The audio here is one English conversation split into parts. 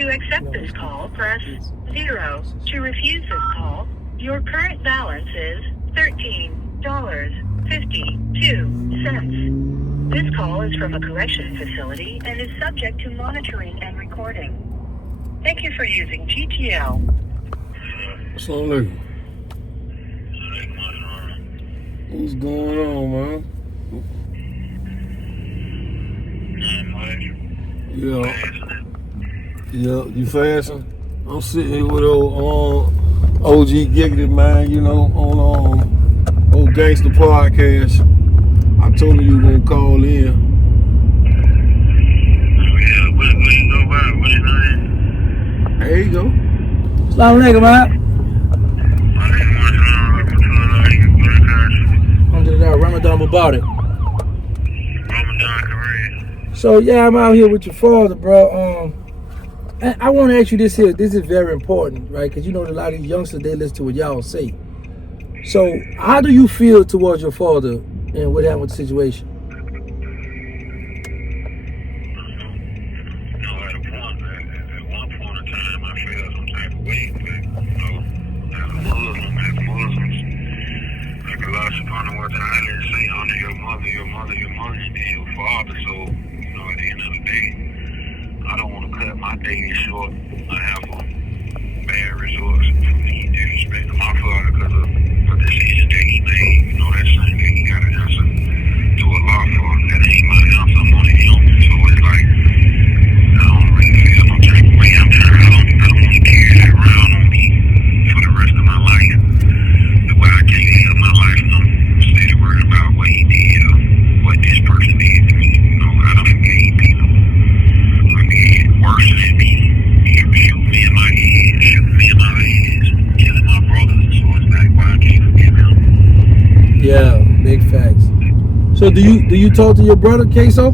To accept this call, press 0. To refuse this call, your current balance is $13.52. This call is from a correction facility and is subject to monitoring and recording. Thank you for using GTL. Assalamualaikum. What's going on, man? Yeah, you fasting? I'm sitting here with old OG Giggity, man, you know, on old Gangsta podcast. I told him you were gonna call in. Yeah, what you go by? What you know? There you go. Assalamualaikum, man. Ramadan Mubarak. So yeah, I'm out here with your father, bro. And I want to ask you this here. This is very important, right? Because you know a lot of these youngsters, they listen to what y'all say. So how do you feel towards your father and what happened with the situation? Your mother, and then your father. So, at the end of the day, I don't want to cut my days short. I have a bad resource for me disrespecting my father because of the decision that he made. That's something that he got to answer to a law for. That ain't my answer. I'm on him. So it's like, I don't really feel no type of way. I don't want to carry that around on me for the rest of my life. The way I can't live my life, I'm steady worried about what he did or what this person did to me. I don't forgive people. I mean, worse than me. He shoot me in my head, shoot me in my legs, killing my brothers. So it's like, why I can't forgive him? Yeah, big facts. So do you talk to your brother, Queso?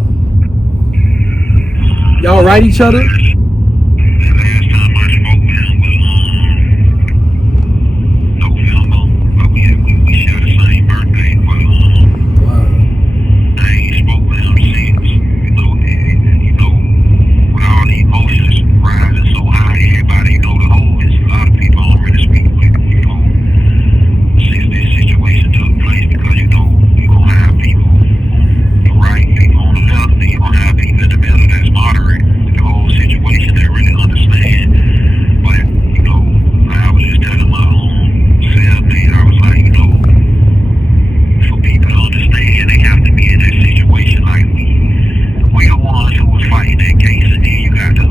Y'all write each other? The last time I spoke with him was November, but we share the same birthday. But Wow. I ain't spoke with him since. With all the emotions rising so high, everybody the whole is a lot of people I don't really speak with. Since this situation took place, because you gonna have people on the right, people on the left, and you gonna have people in the middle that's moderate. The whole situation they really understand. But I was just telling my cellmate, I was like, for people to understand, they have to be in that situation like we. We the ones who was fighting that case, and then you got the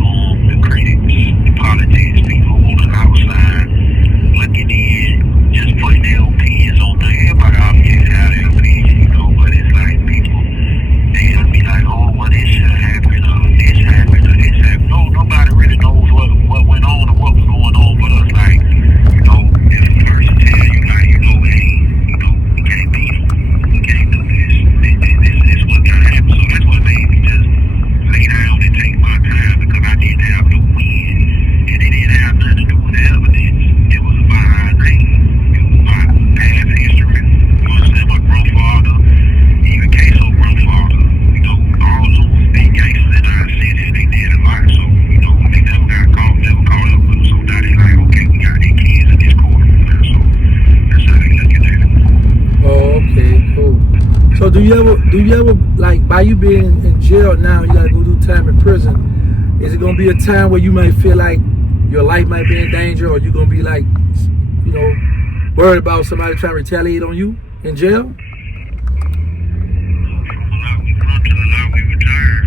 critics, the politics, people on the outside looking in, just putting their opinions on things. Everybody obviously have their opinion, but it's like people, they'll be like, oh, well, this should happen, or this happened, or this happened. No, nobody really knows what went on or what was going on, but us like, if a person tell you, like, hey, we can't beat them, we can't do this, this what gotta happen. So that's what made me just lay down and take my time, because I didn't have no win, and it didn't have nothing to do with the evidence. It was about our name, it was my past history. My grandfather, even Queso grandfather, all of them was big gangsters in our city, and they did a lot. So, they never got caught, never caught up with them. So now they like, okay, we got these kids in this court. So that's how they looking at it. Oh, okay, cool. So do you ever like, by you being in jail now, you gotta go do time in prison, is it gonna be a time where you might feel like your life might be in danger, or you gonna be like, worried about somebody trying to retaliate on you in jail? From a lot we come to the lot we retired.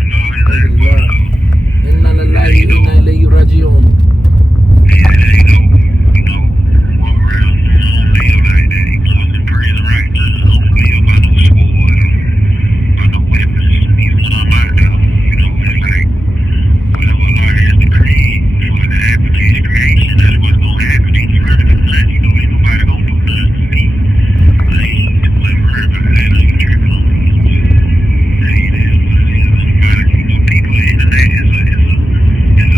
Walk around, don't live like that. In prison right now, I don't live by no sword, by no weapons. Even when I'm out there, it's like, whatever Allah has decreed for the happen to his creation, that's what's gonna happen. Ain't running from nothing, ain't nobody gonna do nothing to me. I ain't too much worried about that. I ain't tripping on me. Hey, it is what it is. People, the internet is a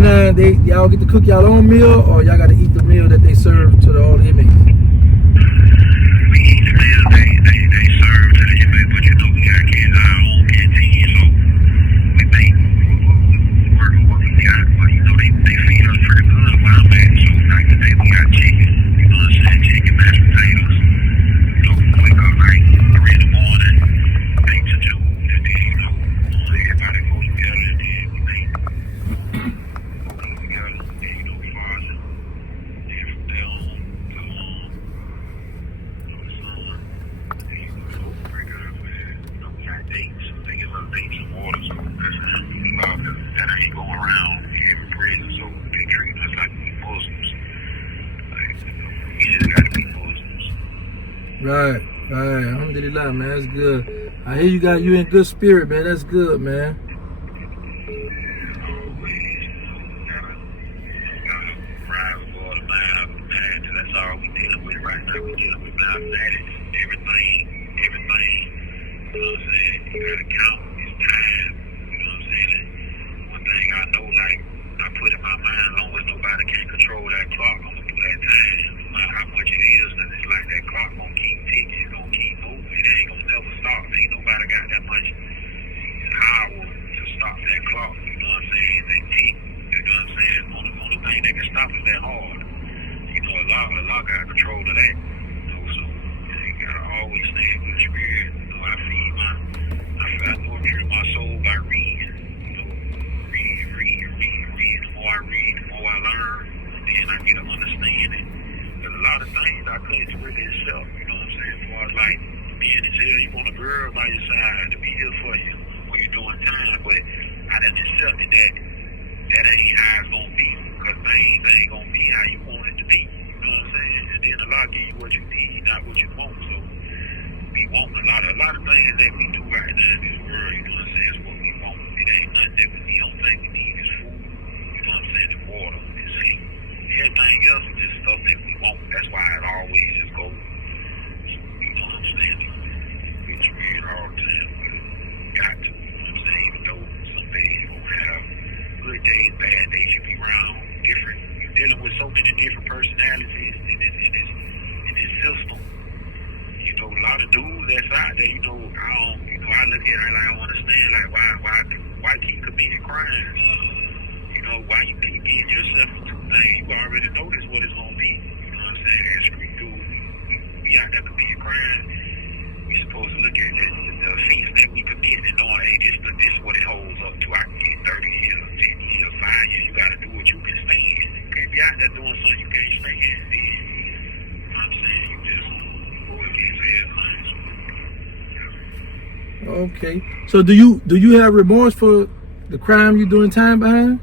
now, y'all get to cook y'all own meal, or y'all got to eat the meal that they serve to all the inmates? We eat the meal they serve to the inmates, but you know we got kids our own canteen, so we make work with what we got. But you know they feed us pretty good where I'm at. So like today we got chicken, you know what I'm saying, chicken, mashed potatoes. You know, we wake up like 3 in the morning, make the juice, and then you know everybody goes together, and then we make together, and then you know we fast it. Then from there on to the sun. Dates, they give us dates and water, so that ain't going around every prison, so they treat us like we Muslims. Like, we just gotta be Muslims. Right. Alhamdulillah, man. That's good. I hear you in good spirit, man. That's good, man. Gotta ride with all the mad. That's all we dealing with right now. We dealing with mathematics, everything. You know what I'm saying? You gotta count. It's time. You know what I'm saying? One thing I know, like, I put in my mind, as long as nobody can control that clock, I'm gonna do that time. No matter how much it is, because it's like that clock gonna keep ticking, it's gonna keep moving. It ain't gonna never stop. Ain't nobody got that much power to stop that clock. You know what I'm saying? They tick. You know what I'm saying? Only thing that can stop is that hard. You know, a law got control of that. You know, so you gotta always stay in good spirit. I feed I nurture my soul by reading. You know, read. The more I read, the more I learn. And then I get an understanding. There's a lot of things I couldn't really accept. You know what I'm saying? As far as like being in jail, you want a girl by your side to be here for you when you're doing time. But I done accepted that ain't how it's gonna be. Because things ain't gonna be how you want it to be. You know what I'm saying? And then the law give you what you need, not what you want. So we want a lot of things that we do right now in this world, you know what I'm saying, is what we want. It ain't nothing that we need. The only thing we need is food, you know what I'm saying, and water, and sleep. Everything else is just stuff that we want. That's why it always just goes, you know what I'm saying, it's weird all the time. We got to, you know what I'm saying, even though some days you're going to have good days, bad days, you be around different, you're dealing with so many different personalities in this system. You know, a lot of dudes that's out there, you know, I look at it like I don't understand, like why keep committing crimes? You know, why you keep getting yourself into things? You already know this what it's gonna be. You know what I'm saying? As street dudes, we out there committing crimes. We supposed to look at the offense that we commit and knowing, hey, this is what it holds up to. I can get 30 years, 10 years, 5 years. You gotta do what you can stand. You can't be out there doing something you can't stand. You know what I'm saying? You just Okay. So do you have remorse for the crime you're doing time behind?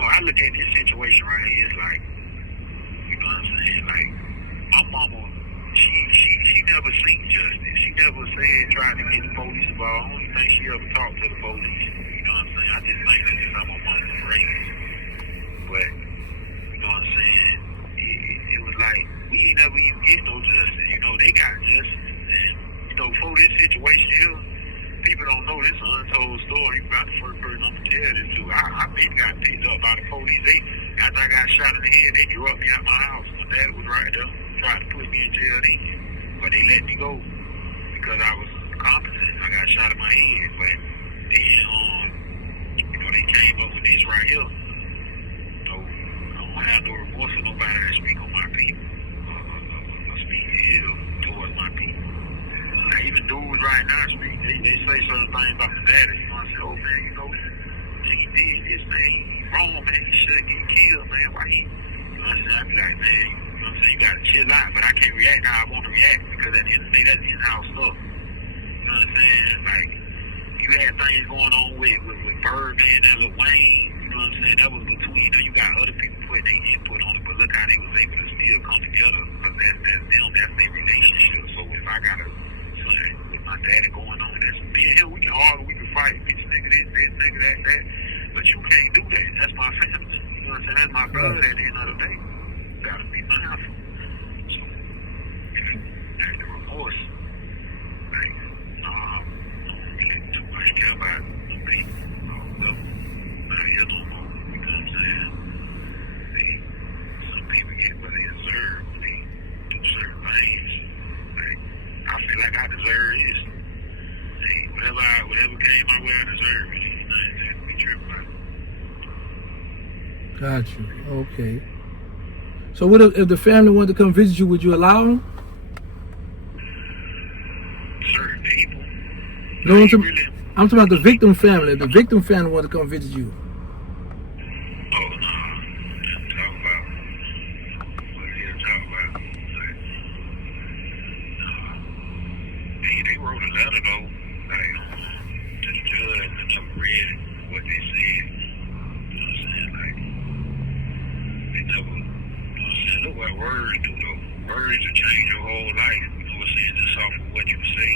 I look at this situation right here, it's like, you know what I'm saying, like, my mama, she never seen justice. She never said, tried to get the police involved. I don't even think she ever talked to the police. You know what I'm saying? I just think that's just how my mama was raised. But, you know what I'm saying, it was like, we ain't never even get no justice. You know, they got justice. And, you know, for this situation here, people don't know this untold story. You got the first person I'm going to tell this to. I been got picked up by the police. After I got shot in the head, they drew up me out my house. My dad was right there, tried to put me in jail then. But they let me go because I was competent. I got shot in my head. But then, you know, they came up with this right here. So I don't have no remorse for nobody that speak on my people. Speak ill towards my people. Now, even dudes right now speak, they say certain things about the daddy. You know, I say, oh man, you know, he did this, man. He wrong, man. He should get killed, man. Why he? You know what I'm saying? I be like, man, you know what I'm saying? You gotta chill out, but I can't react how I want to react because at the end of the day, that's in-house stuff. You know what I'm saying? Like, you had things going on with Birdman and Lil Wayne. You know what I'm saying? That was between, you know, you got other people putting their input on it, but look how they was able to still come together because that's them, that's their relationship. So if I got a son with my daddy going on, that's me and him, we can argue, we can fight, bitch, nigga, this, nigga, that. But you can't do that. That's my family. You know what I'm saying? That's my blood at the end of the day. You gotta be mindful. So, and the remorse, like, I don't really too much care about me. Well, not here no more. You know what I'm saying? Some people get what they deserve when they do certain things. Like, I feel like I deserve this. Hey, whatever came my way, I deserve it. You know, that we trip about it. Got you. Okay. So what if the family wanted to come visit you? Would you allow them? Certain people. No, Really, I'm talking about the victim family. If the victim family wanted to come visit you. oh, no. Didn't talk about what he didn't talk about. They wrote a letter, though, like, to the judge, and I read what they said. You know what I'm saying? Like, they never, you know what I'm saying? Look what words do, though. Words will change your whole life. You know what I'm saying? Just off of what you say.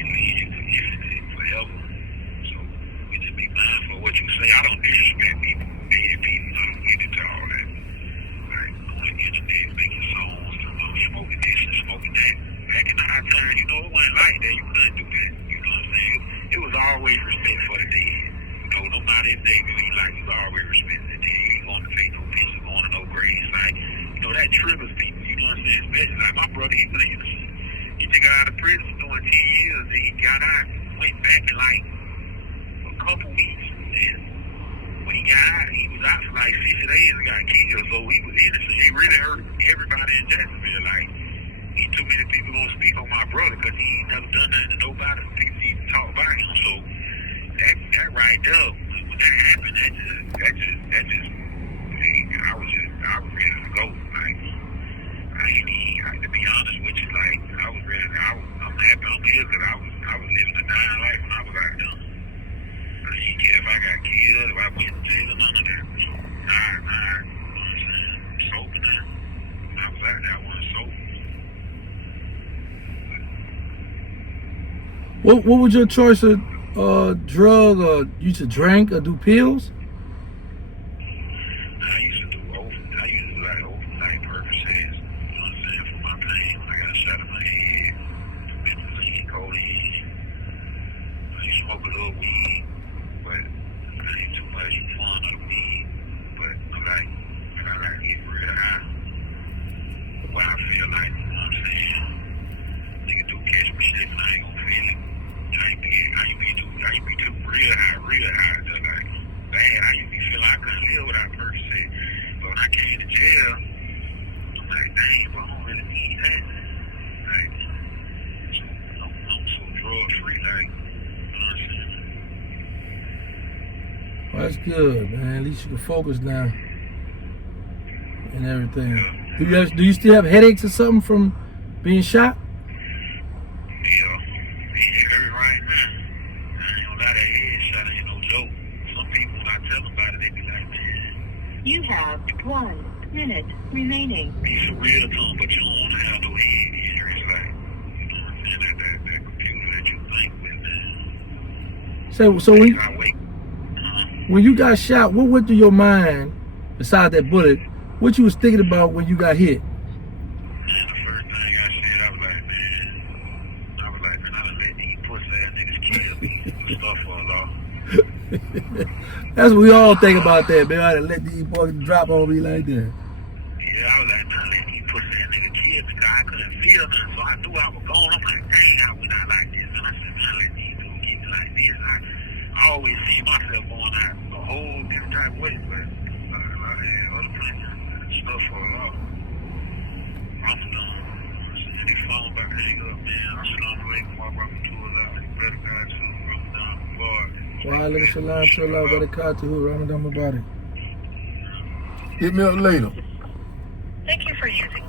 It leaves you forgetting it forever. So, we just be mindful of what you say. I don't disrespect people, dead people. I don't get into all that. Like, I'm on the internet making songs, smoking this and smoking that. Back in the high time, you know, it wasn't like that. You couldn't do that. You know what I'm saying? It was always respect for the dead. You know, no matter if they believe like you always respect the dead. You ain't going to take no picture, going to no graves. Like, you know, that triggers people. You know what I'm saying? Especially like my brother, he was innocent. He just got out of prison for doing 10 years, and he got out, went back in like a couple weeks. And when he got out, he was out for like 60 days and got killed. So he was innocent. He really hurt everybody in Jacksonville. Like, he too many people gonna speak on my brother because he ain't never done nothing to nobody. People even talk about him. So that right there, when that happened, that just I was ready to go. Like, to be honest with you, like, I was ready. I'm happy I'm here because I was living a dying life when I was out there. I didn't care if I got killed, if I went to jail, none of that. So, nah, you know what I'm saying? I'm sober now. When I was out there, I wasn't sober. What was your choice of drug, or you used to drink or do pills? I used to do like overnight Percocets, you know what I'm saying, for my pain when I got shot in my head, benzene, codeine. I used to smoke a little weed, but I ain't too much fun of the weed. But I like to get real high. What I feel like, you know what I'm saying? Nigga do catch me slipping, I ain't gonna feel it. I used to be too real high, just like bad. I used to feel like I couldn't live without Percocet. But when I came to jail, I'm like, dang, but I don't really need that. Like, so I'm so drug free, like, you know what I'm saying? Well, that's good, man. At least you can focus now and everything. Yeah. Do you still have headaches or something from being shot? Yeah. It hurt right now. I ain't gonna lie, that headshot ain't no joke. Some people, when I tell them about it, they be like, man, You have 1 minute remaining. it's a real tongue, but you don't want to have no head injuries, like, you know what I'm saying, that computer that you think with, man. So I wake. when you got shot, what went through your mind besides that bullet? What you was thinking about when you got hit? Man, the first thing I said, I was like, man, I done let these pussy ass niggas kill me. The stuff fall off. That's what we all think about that, man. I done let these boys drop on me like that. Yeah, I was like, man, let these pussy ass niggas kill me because I couldn't feel nothing, so I knew I was gone. I'm like, dang, I went out like this. And I said, man, let these dudes get me like this. I always see myself going out a whole different type of way, but other places, stuff fall off. Ramadan. And they falling back, hang up, man. Assalamu alaikum wa rahmatullah. Better God to Ramadan Mubarak. Wa alaikum salam wa barakatuhu. Ramadan Mubarak. Hit me up later. Thank you for using